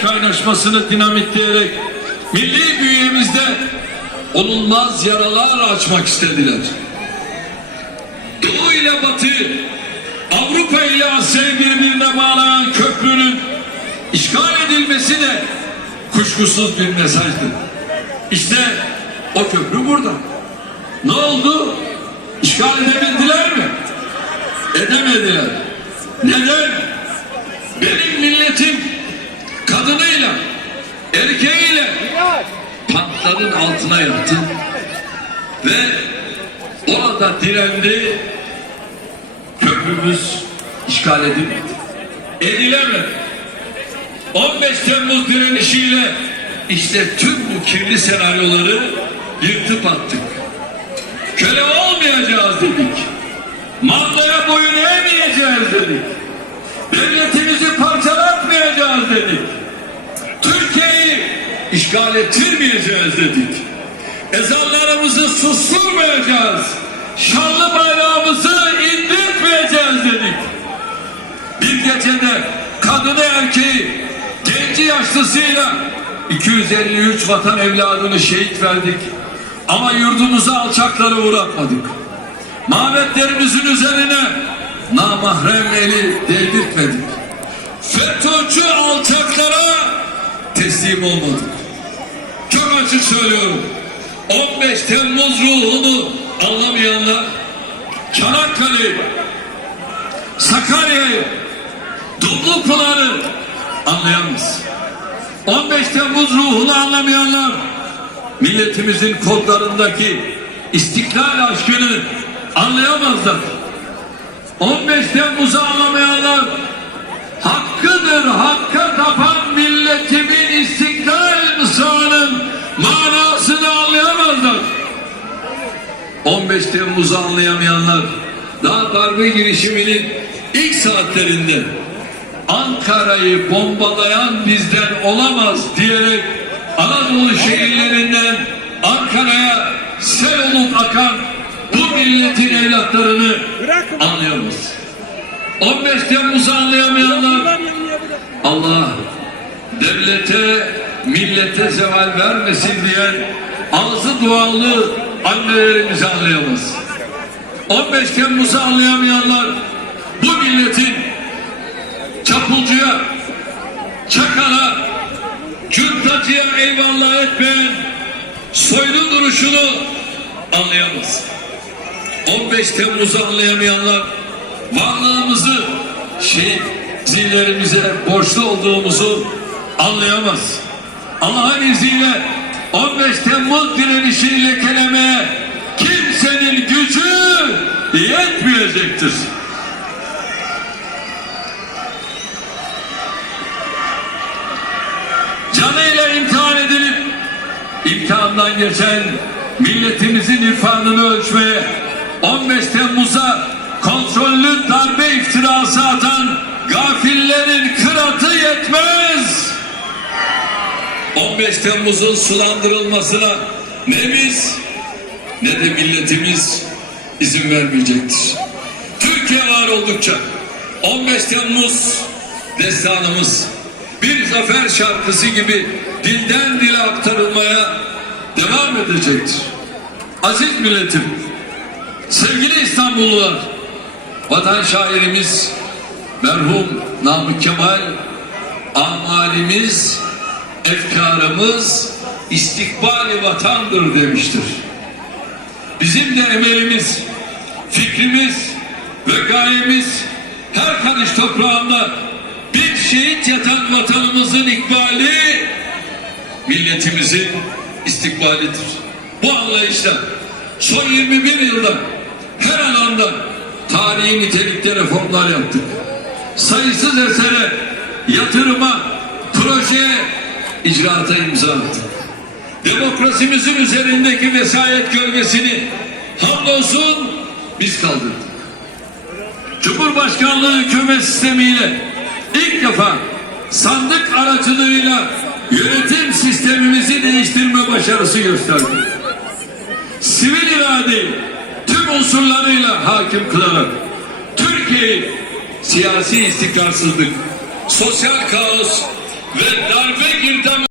kaynaşmasını dinamitleyerek milli bünyemizde olunmaz yaralar açmak istediler. Doğu ile Batı, Avrupa ile Asya'yı birbirine bağlayan köprünün işgal edilmesi de kuşkusuz bir mesajdı. İşte o köprü burada. Ne oldu? İşgal edebildiler mi? Edemediler. Neden? Benim milletim erkeğiyle tankların altına yattı ve orada direndi. Köprümüz işgal edilmedi. Edilemedi. 15 Temmuz direnişiyle işte tüm bu kirli senaryoları yırtıp attık. Köle olmayacağız dedik. Mandaya boyun eğmeyeceğiz dedik. Devletimizi parçalatmayacağız dedik. Türkiye'yi işgal ettirmeyeceğiz dedik. Ezanlarımızı susturmayacağız. Şanlı bayrağımızı indirtmeyeceğiz dedik. Bir gecede kadını erkeği, genci yaşlısıyla 253 vatan evladını şehit verdik. Ama yurdumuzu alçaklara uğratmadık. Mabetlerimizin üzerine namahrem eli değdirtmedik. FETÖ'cü alçaklara teslim olmadık. Açık söylüyorum. 15 Temmuz ruhunu anlamayanlar Çanakkale'yi, Sakarya'yı, Dumlupınar'ı anlayamaz. 15 Temmuz ruhunu anlamayanlar milletimizin kodlarındaki istiklal aşkını anlayamazlar. 15 Temmuz'u anlamayanlar hakkıdır hakka tapan milletimin istiklal 15 Temmuz'u anlayamayanlar daha darbe girişiminin ilk saatlerinde Ankara'yı bombalayan bizden olamaz diyerek Anadolu şehirlerinden Ankara'ya sel olup akan bu milletin evlatlarını anlayamaz. 15 Temmuz'u anlayamayanlar Allah devlete, millete zeval vermesin diyen ağzı dualı annelerimizi anlayamaz. 15 Temmuz'u anlayamayanlar bu milletin çapulcuya, çakala, cuntacıya eyvallah etmeyen soylu duruşunu anlayamaz. 15 Temmuz'u anlayamayanlar varlığımızı şehit zillerimize borçlu olduğumuzu anlayamaz. Allah'ın izniyle 15 Temmuz direnişini lekelemeye kimsenin gücü yetmeyecektir. Canıyla imtihan edilip imtihandan geçen milletimizin irfanını ölçmeye 15 Temmuz'a kontrollü darbe iftirası atan gafillerin kıratı 15 Temmuz'un sulandırılmasına ne biz ne de milletimiz izin vermeyecektir. Türkiye var oldukça 15 Temmuz destanımız bir zafer şarkısı gibi dilden dile aktarılmaya devam edecektir. Aziz milletim, sevgili İstanbullular, vatan şairimiz merhum Namık Kemal amalimiz, efkarımız istikbali vatandır demiştir. Bizim de emelimiz, fikrimiz ve gayemiz her karış toprağında bir şehit yatan vatanımızın ikbali milletimizin istikbalidir. Bu anlayışla son 21 yılda her alanda tarihi nitelikte reformlar yaptık. Sayısız esere, yatırıma, projeye, icraata imza attık. Demokrasimizin üzerindeki vesayet gölgesini hamdolsun biz kaldırdık. Cumhurbaşkanlığı hükümet sistemiyle ilk defa sandık aracılığıyla yönetim sistemimizi değiştirme başarısı gösterdik. Sivil iradeyi tüm unsurlarıyla hakim kılarak Türkiye'yi siyasi istikrarsızlık, sosyal kaos ve darbe girdabı